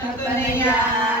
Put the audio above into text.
Krishna Kanaiya